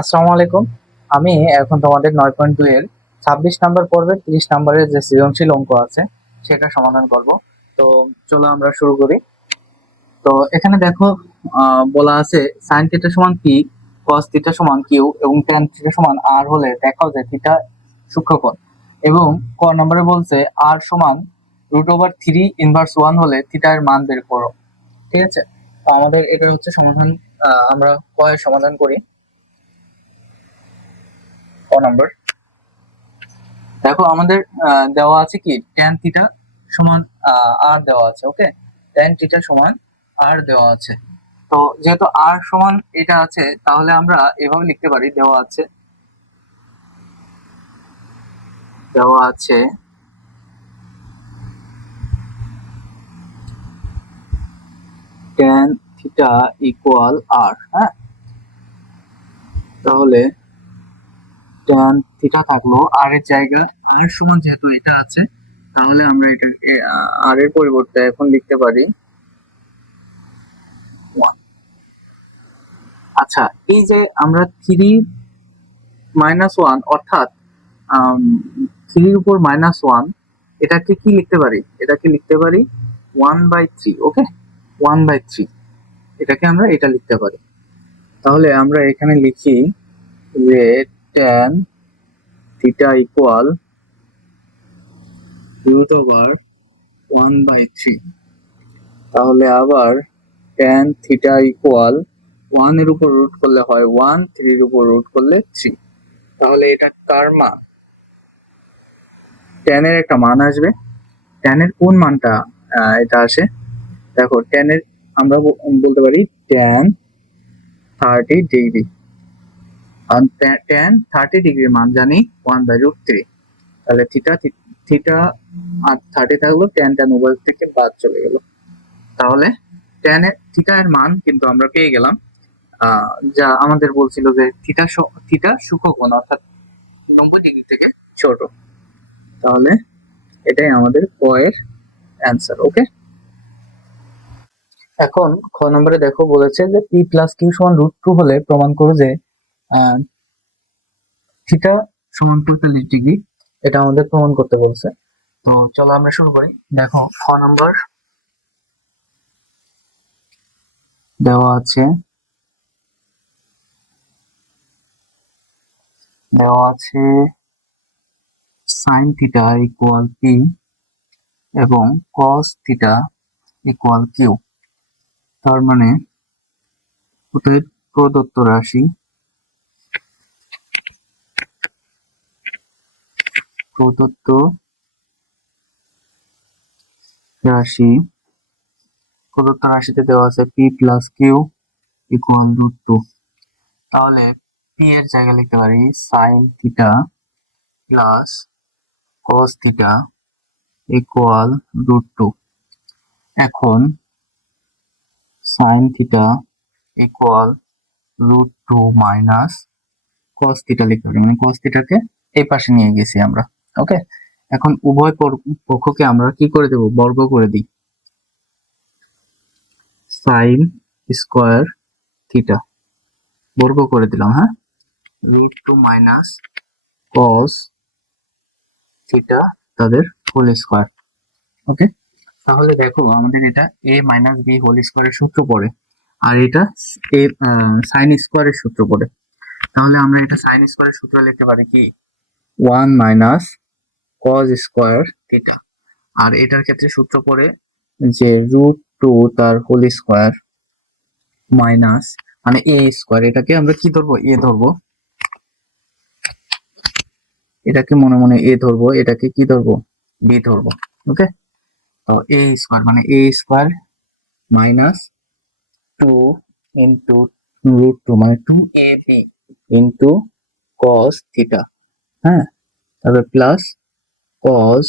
আসসালামু আলাইকুম। আমি এখন তোমাদের 9.2 এর 26 নাম্বার পর্বের 30 নাম্বারের যে সৃজনশীল অঙ্ক আছে সেটা সমাধান করব। তো চলো আমরা শুরু করি। তো এখানে দেখো, বলা আছে sin থিটা সমান p, cos থিটা সমান q এবং tan থিটা সমান r হলে দেখাও যে থিটা সূক্ষ্মকোণ। এবং ক নম্বরে বলছে r সমান √3 ইনভার্স 1 হলে থিটা এর মান বের করো। ঠিক আছে, তো আমাদের এটা হচ্ছে সমাধান। আমরা ক এর সমাধান করি। ক নম্বর দেখো আমাদের দেওয়া আছে কি tan থিটা সমান r দেওয়া আছে। ওকে, tan থিটা সমান r দেওয়া আছে। তো যেহেতু r সমান এটা আছে, তাহলে আমরা এভাবে লিখতে পারি, দেওয়া আছে tan থিটা ইকুয়াল r। হ্যাঁ, তাহলে tan থিটা থাকলো r এর জায়গা, r সমান যেহেতু এটা আছে, তাহলে আমরা এটা r এর পরিবর্তে এখন লিখতে পারি 1। আচ্ছা, এই যে আমরা 3 - 1 অর্থাৎ 3 উপর -1, এটাকে কি লিখতে পারি? এটাকে লিখতে পারি 1/3। ওকে, 1/3, এটাকে আমরা এটা লিখতে পারি। তাহলে আমরা এখানে লিখি যে tan থিটা ইকুয়াল √1/3। তাহলে আবার tan থিটা ইকুয়াল 1 এর উপর রুট করলে হয় 1, 3 এর উপর রুট করলে 3। তাহলে এটা কার মান? tan এর একটা মান আসবে। tan এর কোন মানটা এটা আসে? দেখো, tan এর আমরা বলতে পারি tan 30 ডিগ্রি। আর tan 30 ডিগ্রির মান জানি 1/√3। তাহলে থিটা থিটা আর 30 থাকলো, tan উভয় থেকে বাদ চলে গেল। তাহলে tan এর থিটা এর মান কিন্তু আমরা পেয়ে গেলাম। যা আমাদের বলছিল যে থিটা সূক্ষ্মকোণ অর্থাৎ 90 ডিগ্রি থেকে ছোট। তাহলে এটাই আমাদের ক এর অ্যান্সার। ওকে, এখন খ নম্বরে দেখো বলেছে যে p প্লাস কিউ সমান √2 হলে প্রমাণ করো যে থিটা সমান 45 ডিগ্রি। এটা আমাদের প্রমাণ করতে বলছে। তো চলো আমরা শুরু করি। দেখো, খ নম্বর দেওয়া আছে সাইন থিটা ইকুয়াল পি এবং কস থিটা ইকুয়াল কিউ। তার মানে অতএব প্রদত্ত রাশি প্রদত্ত রাশি প্রদত্ত রাশিতে দেওয়া আছে পি প্লাস কিউ ইকুয়াল √2। তাহলে পি এর জায়গায় লিখতে পারি sine theta plus cos theta equal √2। এখন sine theta equal √2 minus cos theta লিখতে পারি, মানে কস থিটাকে এই পাশে নিয়ে গেছি আমরা। ওকে, এখন উভয় পক্ষকে আমরা কি করে দেব? বর্গ করে দিই। সাইন স্কোয়ার থিটা বর্গ করে দিলাম। হ্যাঁ, √2 মাইনাস কস থিটা তাদের হোল স্কোয়ার। ওকে, তাহলে দেখো আমাদের এটা a মাইনাস বি হোল স্কোয়ারের সূত্র পড়ে, আর এটা এ সাইন স্কোয়ারের সূত্র পড়ে। তাহলে আমরা এটা সাইন স্কোয়ারের সূত্র লিখতে পারি কি 1 মাইনাস কস স্কোয়ার থিটা। আর এটার ক্ষেত্রে সূত্র পড়ে যে √2 তার হোল স্কোয়ার মাইনাস মানে a স্কোয়ার। এটাকে আমরা কি ধরবো? a ধরবো। এটাকে মনে মনে a ধরবো, এটাকে কি ধরবো? b ধরবো। ওকে, তো a স্কোয়ার মানে a স্কোয়ার মাইনাস 2 ইন্টু √2 মানে 2ab ইন্টু কস থিটা। হ্যাঁ, তারপর প্লাস কস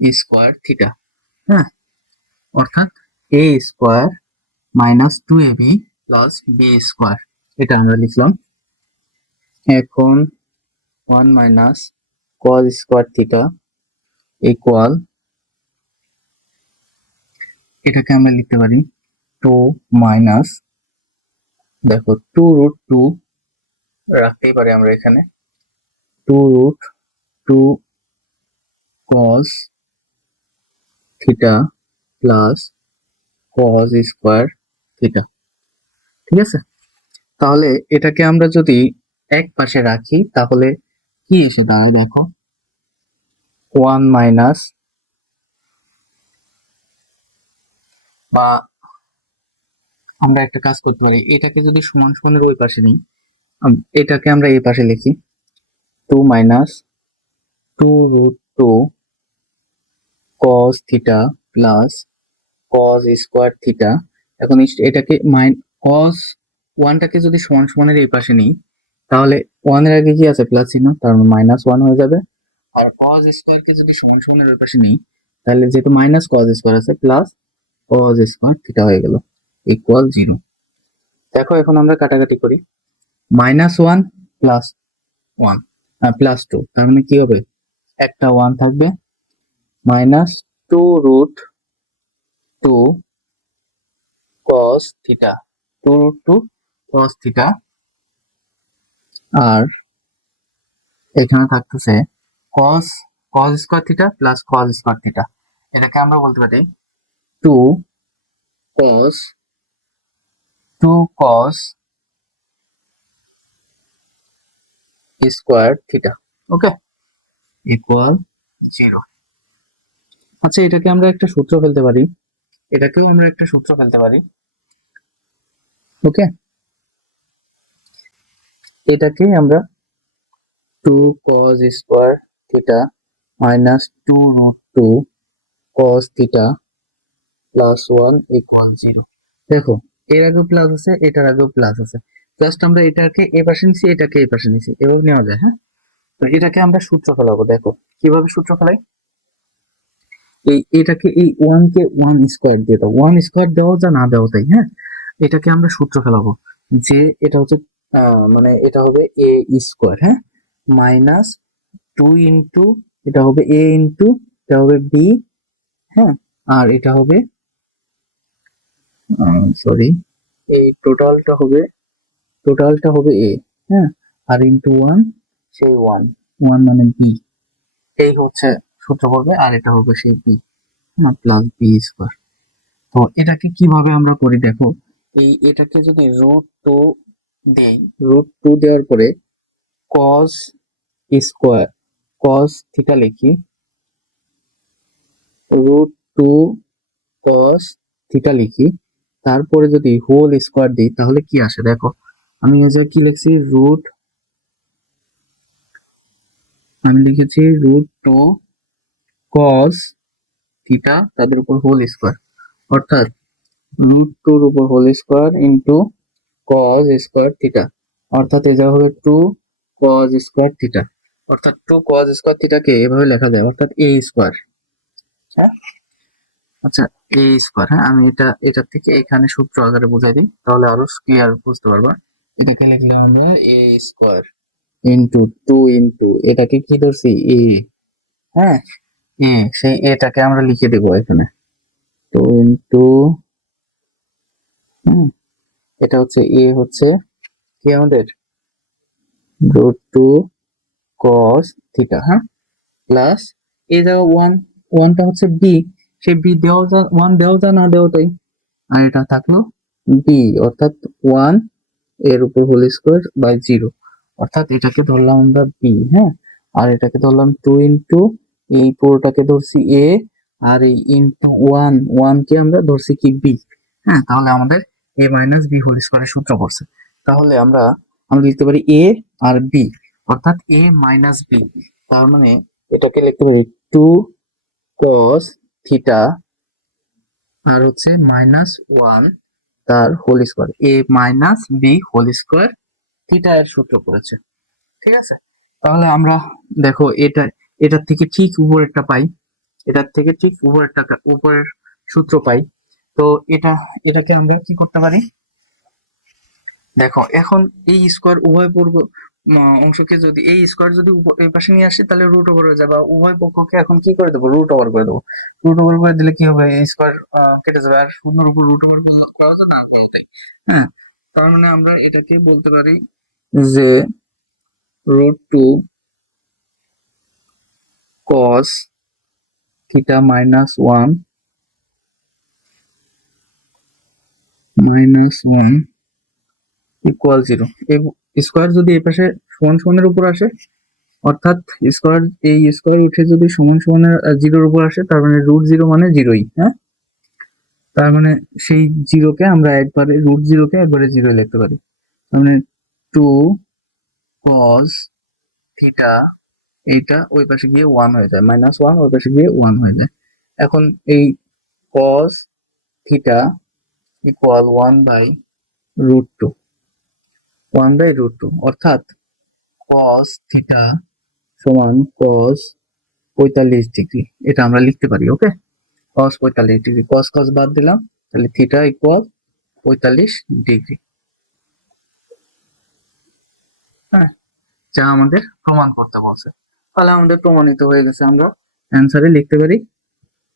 স্কোয়ার থিটা। হ্যাঁ, অর্থাৎ a square minus 2ab plus b square, এটা আমরা লিখলাম। এখন 1 minus cos square theta equal, এটাকে আমরা লিখতে পারি 2 মাইনাস, দেখো 2√2 রাখতেই পারি আমরা এখানে 2√2 cos theta plus cos square theta. ঠিক আছে, তাহলে এটাকে আমরা যদি এক পাশে রাখি তাহলে কি এসে দাঁড়ায় দেখো, 1 মাইনাস, বা আমরা একটা কাজ করতে পারি, এটাকে যদি সমান সমানের ওই পাশে নিই, এটাকে আমরা এই পাশে লিখি 2 minus 2√2 cos theta plus cos square theta. এখন এটাকে cos 1টাকে যদি সমান সমানের এই পাশে নিই তাহলে 1 এর আগে কি আছে প্লাস চিহ্ন, তার মানে -1 হয়ে যাবে। আর cos স্কোয়ারকে যদি সমান সমানের ওই পাশে নিই তাহলে যেহেতু মাইনাস cos স্কোয়ার আছে প্লাস cos স্কোয়ার থিটা হয়ে গেল ইকুয়াল 0। দেখো এখন আমরা কাটাকাটি করি, -1 প্লাস 1 +2, তার মানে কি হবে, একটা 1 থাকবে, -2√2 cos থিটা, 2√2 cos থিটা, আর এখানে থাকতেছে cos square theta plus cos square theta. এটাকে আমরা বলতে পারি 2 cos 2 cos স্কয়ার থিটা। ওকে, ইকুয়াল 0। আচ্ছা, এটাকে আমরা একটা সূত্র ফেলতে পারি, এটাকেও আমরা একটা সূত্র ফেলতে পারি। ওকে, এটাকে আমরা 2 cos square theta minus 2√2 cos theta plus 1 equal 0। দেখো, এর আগেও প্লাস আছে, এটার আগেও প্লাস আছে, জাস্ট আমরা এটাকে এ পাশে নিছি, এটাকে এই পাশে নিছি, এভাবে নেওয়া যায়। হ্যাঁ, তো এটাকে আমরা সূত্র ফেলাবো। দেখো কিভাবে সূত্র ফেলাই, এটাকে এই 1 কে 1 স্কয়ার দিয়ে দাও, 1 স্কয়ার দেওয়া যা না দেওয়া তাই। হ্যাঁ, এটাকে আমরা সূত্র ফেলাবো যে এটা হচ্ছে মানে এটা হবে a স্কয়ার, হ্যাঁ, মাইনাস 2 ইন্টু এটা হবে a ইন্টু এটা হবে b, হ্যাঁ, আর এটা হবে সরি, এই টোটালটা হবে a, হ্যাঁ, আর ইন্টু 1, সেই 1 মানে b, এই হচ্ছে সূত্র পড়বে, আর এটা হবে সেই b, হ্যাঁ, প্লাস বি স্কোয়ার। তো এটাকে কিভাবে আমরা করি দেখো, এটাকে যদি √2 দেই, √2 দেওয়ার পরে cos স্কোয়ার cos থিটা লিখি, √2 cos থিটা লিখি, তারপরে যদি হোল স্কোয়ার দিই তাহলে কি আসে দেখো, আমি এই যে কি লিখছি, আমি লিখেছি √2 cos থিটা তাদের উপর হোল স্কোয়ার, অর্থাৎ √2 এর উপর whole square into cos square theta, অর্থাৎ এই যা হবে 2 cos স্কোয়ার থিটা, অর্থাৎ 2 cos স্কোয়ার থিটাকে এভাবে লেখা যায়, অর্থাৎ a স্কোয়ার। হ্যাঁ, আচ্ছা, a স্কোয়ার, হ্যাঁ, আমি এটার থেকে এখানে সূত্র আকারে বুঝাই দিই তাহলে আরো ক্লিয়ার বুঝতে পারবা। এটাকে লিখলাম আমরা a স্কোয়ার ইন্টু 2 ইন্টু এটাকে কি ধরছি a, হ্যাঁ, a, সেই এটাকে আমরা লিখে দেবো এখানে 2 ইন্টু, এটা হচ্ছে a, হচ্ছে কি আমাদের √2 cos থিটা, হ্যাঁ, প্লাস এই জায়গা 1, 1টা হচ্ছে b, সেই b দেওয়া যা 1 দেওয়া যা না দেওয়া তাই, আর এটা থাকলো b, অর্থাৎ 1 এর উপর হোল স্কোয়ার বাই 0, অর্থাৎ এটাকে ধরলাম আমরা b, হ্যাঁ, আর এটাকে ধরলাম 2 ইন্টু এই পুরোটাকে ধরছি a, আর এই ইন্টু 1 কে আমরা ধরছি কি b। হ্যাঁ, তাহলে আমাদের a মাইনাস b হোল স্কোয়ারের সূত্র পড়ছে। তাহলে আমরা লিখতে পারি a আর b, অর্থাৎ a মাইনাস b, তার মানে এটাকে লিখতে পারি 2 cos থিটা আর হচ্ছে -1 তার whole square, a minus b whole square theta এর সূত্র পড়েছে। ঠিক আছে, তাহলে আমরা দেখো এটার থেকে ঠিক উপরেরটা পাই, এটার থেকে ঠিক উপরের সূত্র পাই। তো এটাকে আমরা কি করতে পারি দেখো, এখন এই স্কোয়ার উভয় অংশকে যদি এই স্কোয়ার যদি এই পাশে নিয়ে আসি তাহলে রুট ওভার হয়ে যাবে, উভয় পক্ষকে এখন কি করে দেবো, রুট ওভার করে দেবো। রুট ওভার করে দিলে কি হবে, এই স্কোয়ার কেটে যাবে, আর শূন্যর উপর রুট ওভার করা যাবে না, হ্যাঁ, তার মানে আমরা এটাকে বলতে পারি যে √2 cos থিটা -1 ইকুয়াল 0। স্কোয়ার যদি এই পাশে সমান সমানের উপর আসে, অর্থাৎ স্কোয়ার এই স্কোয়ার উঠে যদি সমান সমানের 0-র উপর আসে, তার মানে √0 মানে 0ই। হ্যাঁ, তার মানে সেই 0কে আমরা একবারে √0কে একবারে 0 লিখতে পারি। তার মানে 2 cos থিটা, এইটা ওই পাশে গিয়ে 1 হয়ে যায়, -1 ওই পাশে গিয়ে 1 হয়ে যায়। এখন এই cos থিটা ইকুয়াল 1/√2, অর্থাৎ cos থিটা সমান cos 45 ডিগ্রি, এটা আমরা লিখতে পারি। ওকে, cos 45 ডিগ্রি, cos cos বাদ দিলাম, তাহলে থিটা ইকুয়াল 45 ডিগ্রি। হ্যাঁ, যা আমাদের প্রমাণ করতে বলছে, তাহলে আমাদের প্রমাণিত হয়ে গেছে। আমরা অ্যান্সারে লিখতে পারি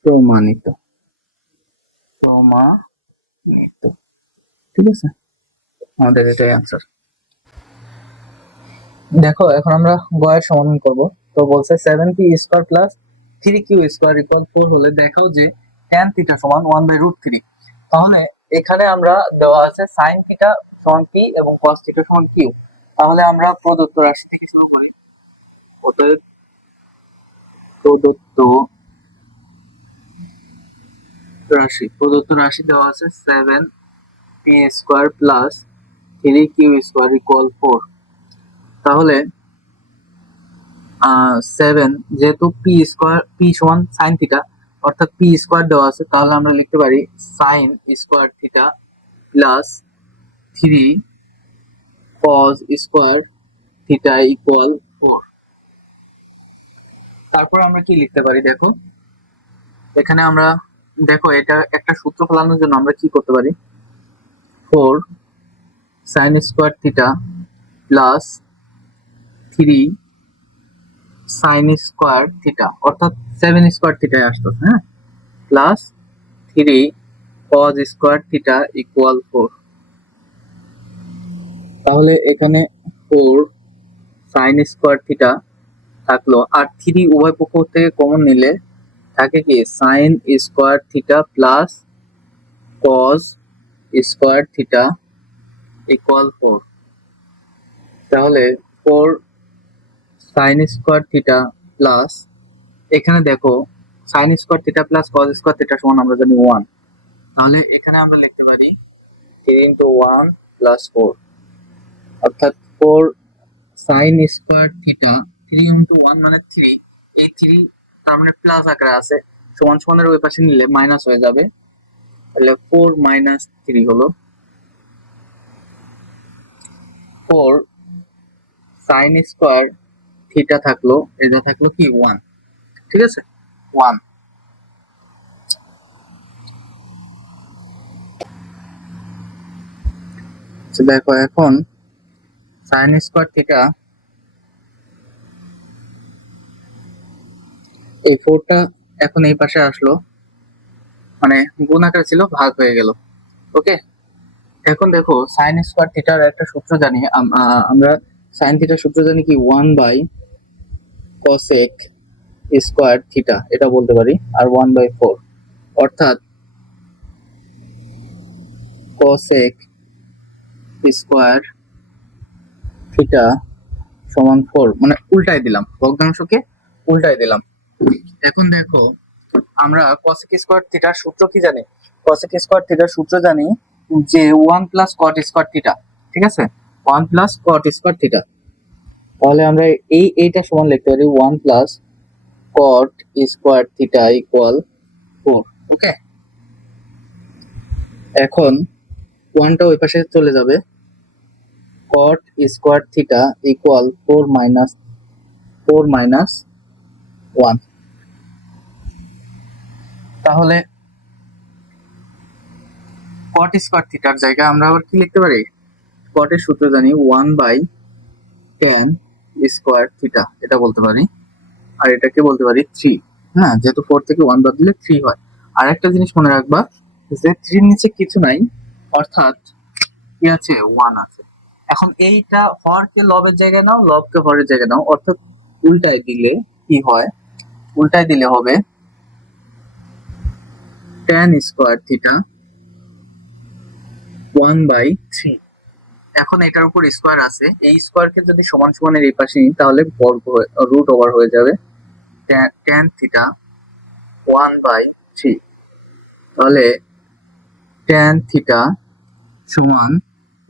প্রমাণিত। প্রমাণিত, ঠিক আছে, আমাদের এটাই অ্যান্সার। দেখো এখন আমরা গয়ের সমাধান করব। তো বলছে 7p square plus 3q square equal 4 হলে দেখাও যে tan থিটা সমান 1/√3। তাহলে এখানে আমরা দেওয়া আছে sin থিটা সমান p এবং cos থিটা সমান q। তাহলে আমরা প্রদত্ত রাশি থেকে শুরু করি। অতএব প্রদত্ত রাশি দেওয়া আছে 7p square plus 3q square equal 4। তাহলে 7, যেহেতু পি স্কোয়ার, পি সমান সাইন থিটা, অর্থাৎ পি স্কোয়ার দেওয়া আছে, তাহলে আমরা লিখতে পারি sine square theta plus 3 cos square theta equal 4। তারপর আমরা কি লিখতে পারি দেখো, এখানে আমরা দেখো এটা একটা সূত্র ফেলানোর জন্য আমরা কি করতে পারি, 4 sine square theta plus 3 sine square theta, অর্থাৎ 7 স্কোয়ার থিটায় আসতেছে। হ্যাঁ, plus 3 cos square theta equal 4। তাহলে এখানে 4 sin স্কয়ার থিটা থাকলো, আর 3 উভয় পক্ষ থেকে কমন নিলে থাকে কি sin square theta plus cos square theta equal 4। তাহলে 4 sin স্কয়ার থিটা প্লাস, এখানে দেখো sin square theta plus cos square theta সমান আমরা জানি 1। তাহলে এখানে আমরা লিখতে পারি 3 × 1 + 4, অর্থাৎ 4 sin স্কয়ার থিটা, 3 × 1 মানে 3, এই 3 তার মানে প্লাস আকারে আছে, সমান সমানের ওই পাশে নিলে মাইনাস হয়ে যাবে, তাহলে 4 - 3 হলো 4 sin স্কয়ার থিটা থাকলো, এটা থাকলো কি 1, ঠিক আছে 1। দেখো এখন sin স্কয়ার থিটা, এই 4টা এখন এই পাশে আসলো, মানে গুণ আকারে ছিল, ভাগ হয়ে গেল। ওকে, এখন দেখো sin স্কয়ার থিটার একটা সূত্র জানি আমরা, sin থিটার সূত্র জানি কি 1/cosec স্কয়ার থিটা, এটা বলতে পারি, আর 1/4, অর্থাৎ cosec স্কয়ার থিটা সমান 4, মানে উল্টাই দিলাম, ভগ্নাংশকে উল্টাই দিলাম। এখন দেখো আমরা cosec স্কয়ার থিটার সূত্র কি জানি, cosec স্কয়ার থিটার সূত্র জানি যে 1 + cot স্কয়ার থিটা, ঠিক আছে 1 + cot স্কয়ার থিটা। তাহলে আমরা এইটা সমান লিখতে পারি 1 + cot স্কয়ার থিটা ইকুয়াল 4। ওকে, এখন 1টা ওই পাশে চলে যাবে, cot স্কয়ার থিটা ইকুয়াল 4 - 1। তাহলে cot স্কয়ার থিটার জায়গায় আমরা আবার কি লিখতে পারি, cot এর সূত্র জানি 1/tan স্কয়ার থিটা, এটা বলতে পারি, আর এটাকে বলতে পারি 3। হ্যাঁ, যেহেতু 4 থেকে 1 বাদ দিলে 3 হয়। আর একটা জিনিস মনে রাখবা যে 3 নিচে কিছু নাই, অর্থাৎ কি আছে 1 আছে। এখন এইটা হরকে লবের জায়গায় নাও, লবকে হরের জায়গায় নাও, অর্থাৎ উল্টায় দিলে কি হয়, উল্টায় দিলে হবে tan স্কোয়ার থিটা 1/3। এখন এটার উপর স্কোয়ার আছে, এই স্কোয়ারকে যদি সমান সমানের এই পাশে নিই তাহলে বর্গ রুট ওভার হয়ে যাবে tan থিটা 1/3। তাহলে tan থিটা সমান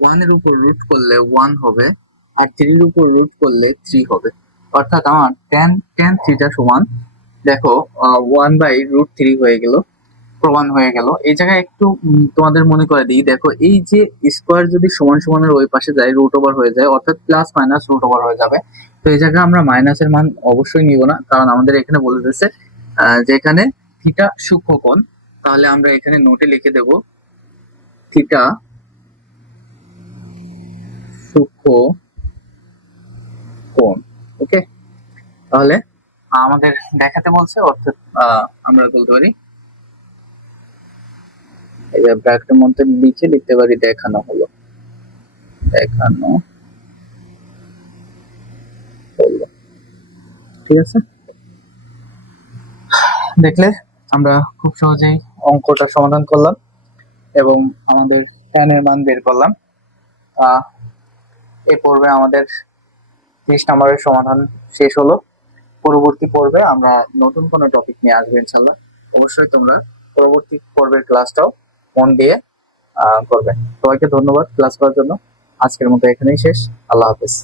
1 এর উপর রুট করলে 1 হবে, আর 3 এর উপর রুট করলে 3 হবে। অর্থাৎ আমার tan থিটা সমান দেখো 1/√3 হয়ে গেল, প্রমাণ হয়ে গেল। এই জায়গায় একটু তোমাদের মনে করে দিই, দেখো এই যে স্কোয়ার যদি সমান সমানের ওই পাশে যায় রুট ওভার হয়ে যায়, অর্থাৎ প্লাস মাইনাস রুট ওভার হয়ে যাবে। তো এই জায়গায় আমরা মাইনাসের মান অবশ্যই নিব না, কারণ আমাদের এখানে বলে দিয়েছে যে এখানে থিটা সূক্ষ্ম কোণ। তাহলে আমরা এখানে নোটে লিখে দেব থিটা সূক্ষ্ম কোণ। ওকে, তাহলে আমাদের দেখাতে বলছে, অর্থাৎ আমরা বলতে পারি এই যে ব্র্যাকেটের মধ্যে লিখে লিখতে পারি দেখানো হলো, দেখানো হলো। ঠিক আছে, দেখলে আমরা খুব সহজেই অঙ্কটা সমাধান করলাম এবং আমাদের tan এর মান বের করলাম। এই পর্বে আমাদের 30 নম্বরের সমাধান শেষ হলো। পরবর্তী পর্বে আমরা নতুন কোনো টপিক নিয়ে আসবো ইনশাল্লাহ। অবশ্যই তোমরা পরবর্তী পর্বের ক্লাসটাও মন দিয়ে করবে। সবাইকে ধন্যবাদ ক্লাস করার জন্য। আজকের মতো এখানেই শেষ। আল্লাহ হাফেজ।